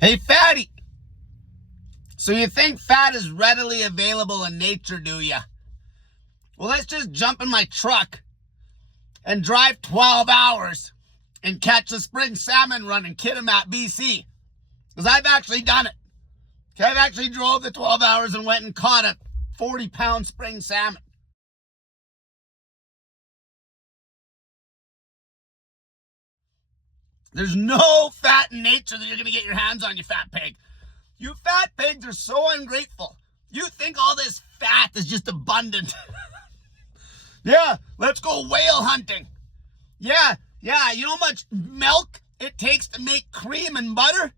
Hey, fatty. So you think fat is readily available in nature, do ya? Well, let's just jump in my truck and drive 12 hours and catch a spring salmon run in Kitimat, BC. Because I've actually done it. I've actually drove the 12 hours and went and caught a 40-pound spring salmon. There's no fat in nature that you're going to get your hands on, you fat pig. You fat pigs are so ungrateful. You think all this fat is just abundant. Yeah, let's go whale hunting. Yeah, you know how much milk it takes to make cream and butter?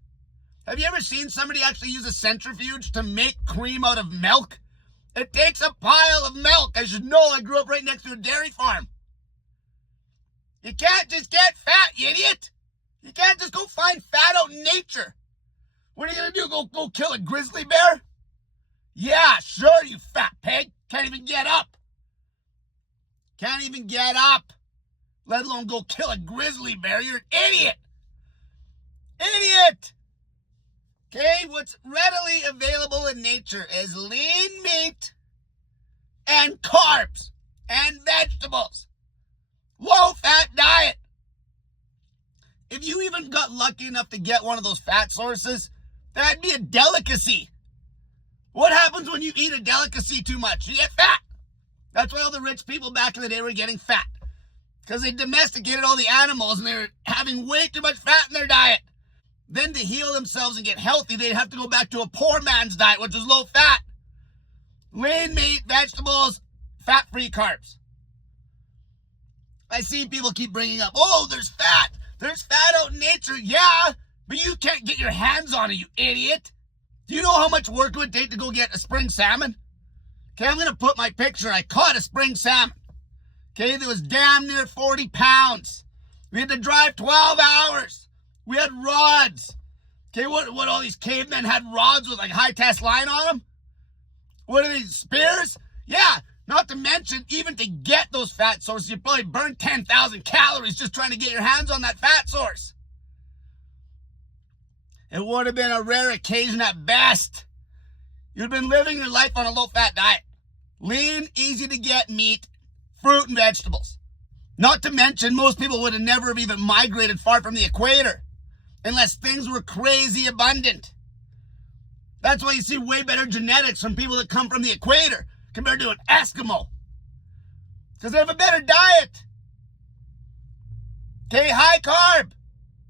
Have you ever seen somebody actually use a centrifuge to make cream out of milk? It takes a pile of milk. I should know, I grew up right next to a dairy farm. You can't just get fat, you idiot. You can't just go find fat out in nature. What are you going to do, go kill a grizzly bear? Yeah, sure, you fat pig. Can't even get up. Can't even get up. Let alone go kill a grizzly bear. You're an idiot. Idiot. Okay, what's readily available in nature is lean meat and carbs and vegetables. Low-fat diet. If you even got lucky enough to get one of those fat sources, that'd be a delicacy. What happens when you eat a delicacy too much? You get fat. That's why all the rich people back in the day were getting fat. Because they domesticated all the animals and they were having way too much fat in their diet. Then to heal themselves and get healthy, they'd have to go back to a poor man's diet, which was low fat. Lean meat, vegetables, fat-free carbs. I see people keep bringing up, oh, there's fat. There's fat out in nature. Yeah, but you can't get your hands on it, you idiot. Do you know how much work it would take to go get a spring salmon? Okay, I'm going to put my picture. I caught a spring salmon. Okay, that was damn near 40 pounds. We had to drive 12 hours. We had rods. Okay, what all these cavemen had rods with like high-test line on them? What are these, spears? Yeah, not to mention, even to get those fat sources, you probably burn 10,000 calories just trying to get your hands on that fat source. It would have been a rare occasion at best. You'd have been living your life on a low-fat diet. Lean, easy-to-get meat, fruit, and vegetables. Not to mention, most people would have never have even migrated far from the equator unless things were crazy abundant. That's why you see way better genetics from people that come from the equator compared to an Eskimo. Because they have a better diet. Okay, high carb.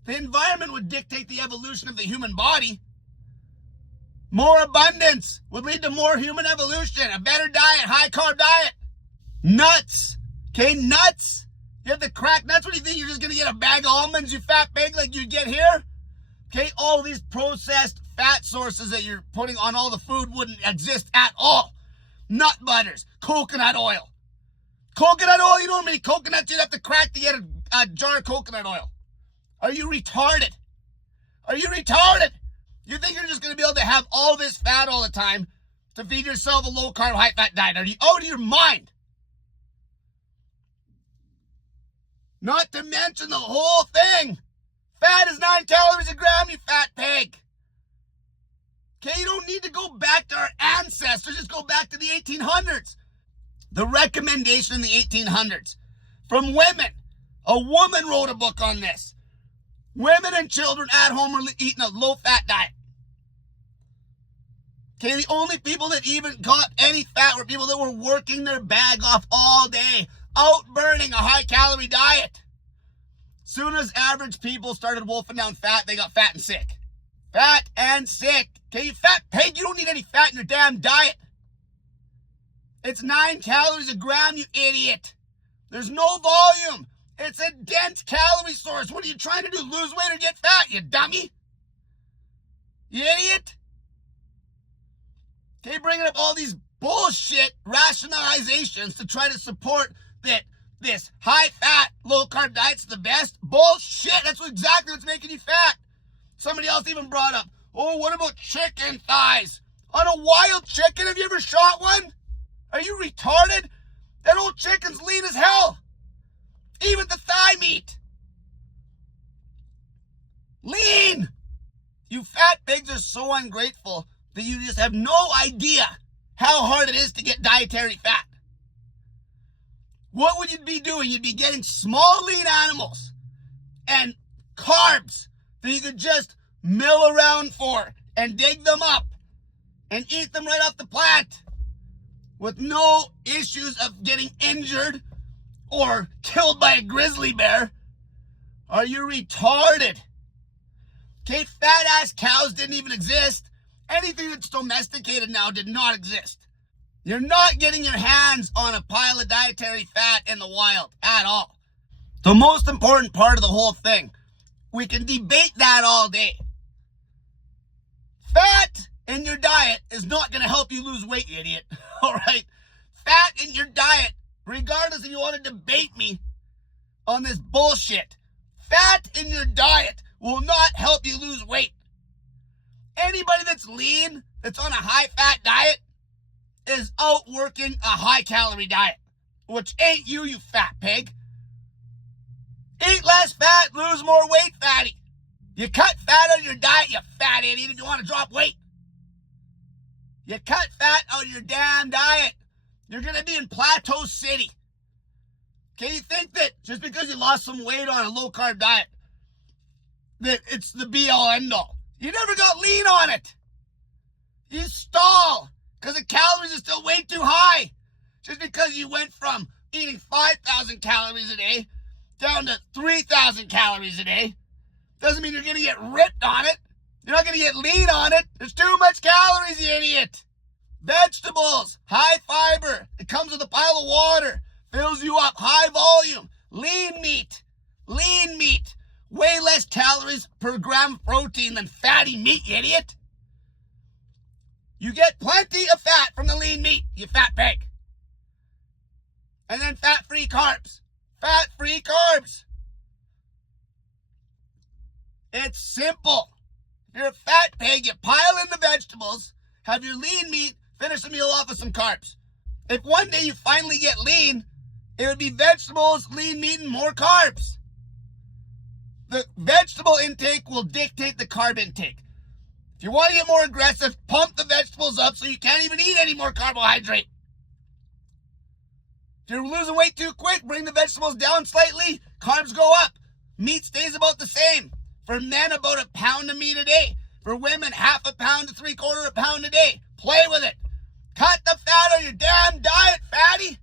The environment would dictate the evolution of the human body. More abundance would lead to more human evolution. A better diet, high carb diet. Nuts. Okay, nuts. You have the crack nuts. What do you think? You're just going to get a bag of almonds, you fat pig, like you get here? Okay, all these processed fat sources that you're putting on all the food wouldn't exist at all. Nut butters, coconut oil. Coconut oil, you know how many coconuts you'd have to crack to get a jar of coconut oil? Are you retarded? Are you retarded? You think you're just going to be able to have all this fat all the time to feed yourself a low-carb, high-fat diet? Are you out of your mind? Not to mention the whole thing. Fat is 9 calories a gram, you fat pig. Okay, you don't need to go back to our ancestors. Just go back to the 1800s. The recommendation in the 1800s from women. A woman wrote a book on this. Women and children at home are eating a low-fat diet. Okay, the only people that even got any fat were people that were working their bag off all day, out burning a high-calorie diet. Soon as average people started wolfing down fat, they got fat and sick. Fat and sick. Okay, you fat pig, you don't need any fat in your damn diet. It's 9 calories a gram, you idiot. There's no volume. It's a dense calorie source. What are you trying to do, lose weight or get fat, you dummy? You idiot? Okay, bringing up all these bullshit rationalizations to try to support that this high-fat, low-carb diet's the best. Bullshit, that's exactly what's making you fat. Somebody else even brought up, oh, what about chicken thighs? On a wild chicken, have you ever shot one? Are you retarded? That old chicken's lean as hell. Even the thigh meat. Lean. You fat pigs are so ungrateful that you just have no idea how hard it is to get dietary fat. What would you be doing? You'd be getting small lean animals and carbs that you could just mill around for and dig them up and eat them right off the plant with no issues of getting injured or killed by a grizzly bear. Are you retarded? Okay, fat ass cows didn't even exist. Anything that's domesticated now did not exist. You're not getting your hands on a pile of dietary fat in the wild at all. The most important part of the whole thing, we can debate that all day. Fat in your diet is not going to help you lose weight, you idiot. All right? Fat in your diet, regardless if you want to debate me on this bullshit, fat in your diet will not help you lose weight. Anybody that's lean, that's on a high-fat diet, is outworking a high-calorie diet, which ain't you, you fat pig. Eat less fat, lose more weight, fatty. You cut fat out of your diet, you fat idiot, if you want to drop weight. You cut fat out of your damn diet. You're going to be in Plateau City. Okay, you think that just because you lost some weight on a low-carb diet, that it's the be-all, end-all. You never got lean on it. You stall because the calories are still way too high. Just because you went from eating 5,000 calories a day down to 3,000 calories a day doesn't mean you're going to get ripped on it. You're not going to get lean on it. There's too much calories, you idiot. Vegetables, high fiber. It comes with a pile of water. Fills you up, high volume. Lean meat. Way less calories per gram of protein than fatty meat, you idiot. You get plenty of fat from the lean meat, you fat pig. And then fat-free carbs. Fat-free carbs. It's simple. If you're a fat pig, you pile in the vegetables, have your lean meat, finish the meal off with some carbs. If one day you finally get lean, it would be vegetables, lean meat, and more carbs. The vegetable intake will dictate the carb intake. If you want to get more aggressive, pump the vegetables up so you can't even eat any more carbohydrate. If you're losing weight too quick, bring the vegetables down slightly, carbs go up. Meat stays about the same. For men, about a pound of meat a day. For women, half a pound to 3/4 a pound a day. Play with it. Cut the fat out of your damn diet, fatty.